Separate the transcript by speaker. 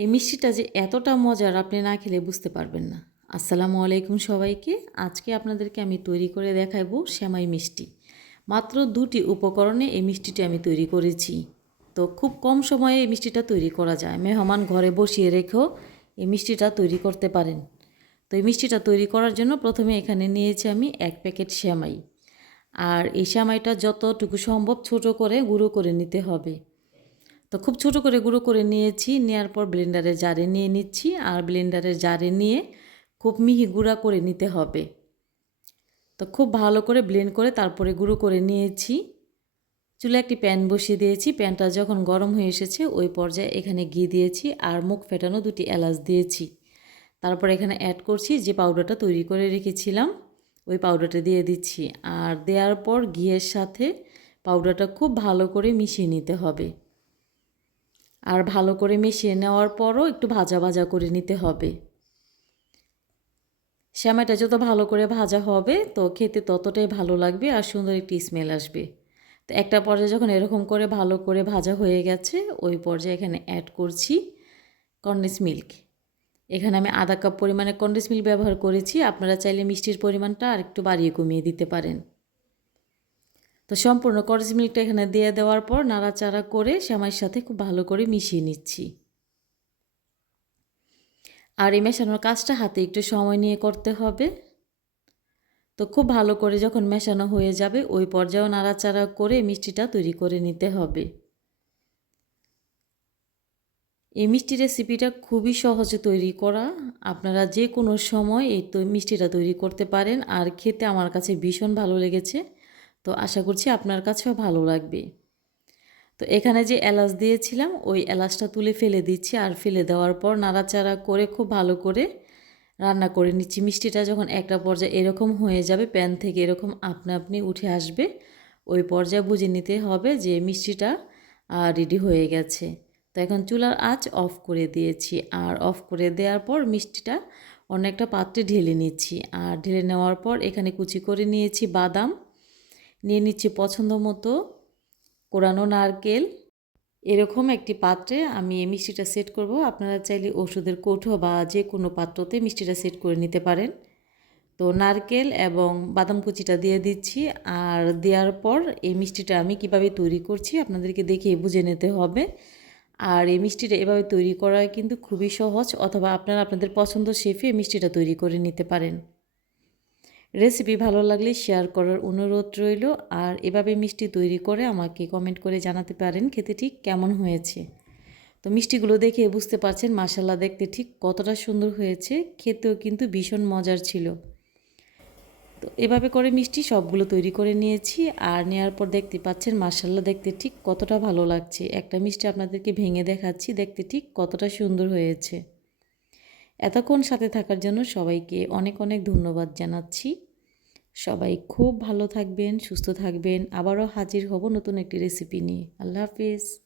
Speaker 1: এই মিষ্টিটা যে এতটা মজার আপনি না খেলে বুঝতে পারবেন না। আসসালামু আলাইকুম সবাইকে। আজকে আপনাদেরকে আমি তৈরি করে দেখাবো শ্যামাই মিষ্টি। মাত্র দুটি উপকরণে এই মিষ্টিটি আমি তৈরি করেছি। তো খুব কম সময়ে এই মিষ্টিটা তৈরি করা যায়। মেহমান ঘরে বসিয়ে রেখেও এই মিষ্টিটা তৈরি করতে পারেন। তো এই মিষ্টিটা তৈরি করার জন্য প্রথমে এখানে নিয়েছি আমি এক প্যাকেট শ্যামাই। আর এই শ্যামাইটা যতটুকু সম্ভব ছোট করে গুঁড়ো করে নিতে হবে। তো খুব ছোট করে গুঁড়ো করে নিয়েছি নেওয়ার পর ব্লেন্ডারে জারে নিয়ে নিচ্ছি আর ব্লেন্ডারের জারে নিয়ে খুব মিহি গুঁড়া করে নিতে হবে। তো খুব ভালো করে ব্লেন্ড করে তারপরে গুঁড়ো করে নিয়েছি। চুলে একটি প্যান বসিয়ে দিয়েছি, প্যানটা যখন গরম হয়ে এসেছে ওই পর্যায়ে এখানে ঘি দিয়েছি আর মুখ ফেটানো দুটি এলাচ দিয়েছি। তারপর এখানে অ্যাড করছি যে পাউডারটা তৈরি করে রেখেছিলাম, ওই পাউডারটা দিয়ে দিচ্ছি। আর দেওয়ার পর ঘিয়ের সাথে পাউডারটা খুব ভালো করে মিশিয়ে নিতে হবে। আর ভালো করে মিশিয়ে নেওয়ার পরও একটু ভাজা ভাজা করে নিতে হবে। শ্যামাটা যত ভালো করে ভাজা হবে, তো খেতে ততটাই ভালো লাগবে আর সুন্দর একটি স্মেল আসবে। তো একটা পর্যায়ে যখন এরকম করে ভালো করে ভাজা হয়ে গেছে, ওই পর্যায়ে এখানে অ্যাড করছি কন্ডেন্স মিল্ক এখানে আমি আধা কাপ পরিমাণে কন্ডেন্স মিল্ক ব্যবহার করেছি, আপনারা চাইলে মিষ্টির পরিমাণটা আর একটু বাড়িয়ে কমিয়ে দিতে পারেন। তো সম্পূর্ণ করেজ মিল্কটা এখানে দিয়ে দেওয়ার পর নাড়াচাড়া করে শ্যামাইয়ের সাথে খুব ভালো করে মিশিয়ে নিচ্ছি। আর এই মেশানোর কাজটা হাতে একটু সময় নিয়ে করতে হবে। তো খুব ভালো করে যখন মেশানো হয়ে যাবে, ওই পর্যায়েও নাড়াচাড়া করে মিষ্টিটা তৈরি করে নিতে হবে। এই মিষ্টি রেসিপিটা খুবই সহজে তৈরি করা। আপনারা যে কোনো সময় এই তো মিষ্টিটা তৈরি করতে পারেন। আর খেতে আমার কাছে ভীষণ ভালো লেগেছে। তো আশা করছি আপনার কাছেও ভালো লাগবে। তো এখানে যে এলাচ দিয়েছিলাম, ওই এলাচটা তুলে ফেলে দিচ্ছি আর ফেলে দেওয়ার পর নাড়াচাড়া করে খুব ভালো করে রান্না করে নিচ্ছি। মিষ্টিটা যখন একটা পর্যায়ে এরকম হয়ে যাবে, প্যান থেকে এরকম আপনা আপনি উঠে আসবে, ওই পর্যায়ে বুঝে নিতে হবে যে মিষ্টিটা রেডি হয়ে গেছে। তো এখন চুলার আঁচ অফ করে দিয়েছি আর অফ করে দেওয়ার পর মিষ্টিটা অনেকটা পাত্রে ঢেলে নিচ্ছি। আর ঢেলে নেওয়ার পর এখানে কুচি করে নিয়েছি বাদাম। নিয়ে নিচ্ছি পছন্দ মতো কোরানো নারকেল। এরকম একটি পাত্রে আমি এই মিষ্টিটা সেট করব। আপনারা চাইলে ওষুধের কৌটো বা যে কোনো পাত্রতে মিষ্টিটা সেট করে নিতে পারেন। তো নারকেল এবং বাদাম কুচিটা দিয়ে দিচ্ছি আর দেওয়ার পর এই মিষ্টিটা আমি কীভাবে তৈরি করছি আপনাদেরকে দেখে বুঝে নিতে হবে। আর এই মিষ্টিটা এভাবে তৈরি করা কিন্তু খুবই সহজ অথবা আপনারা আপনাদের পছন্দ শেফে মিষ্টিটা তৈরি করে নিতে পারেন। রেসিপি ভালো লাগলে শেয়ার করার অনুরোধ রইল। আর এভাবে মিষ্টি তৈরি করে আমাকে কমেন্ট করে জানাতে পারেন খেতে ঠিক কেমন হয়েছে। তো মিষ্টিগুলো দেখে বুঝতে পারছেন মাসাল্লা দেখতে ঠিক কতটা সুন্দর হয়েছে, খেতেও কিন্তু ভীষণ মজার ছিল। তো এভাবে করে মিষ্টি সবগুলো তৈরি করে নিয়েছি আর নেওয়ার পর দেখতে পাচ্ছেন মাসাল্লা দেখতে ঠিক কতটা ভালো লাগছে। একটা মিষ্টি আপনাদেরকে ভেঙে দেখাচ্ছি দেখতে ঠিক কতটা সুন্দর হয়েছে। এতক্ষণ সাথে থাকার জন্য সবাইকে অনেক অনেক ধন্যবাদ জানাচ্ছি। সবাই খুব ভালো থাকবেন, সুস্থ থাকবেন। আবারও হাজির হব নতুন একটি রেসিপি নিয়ে। আল্লাহ হাফিজ।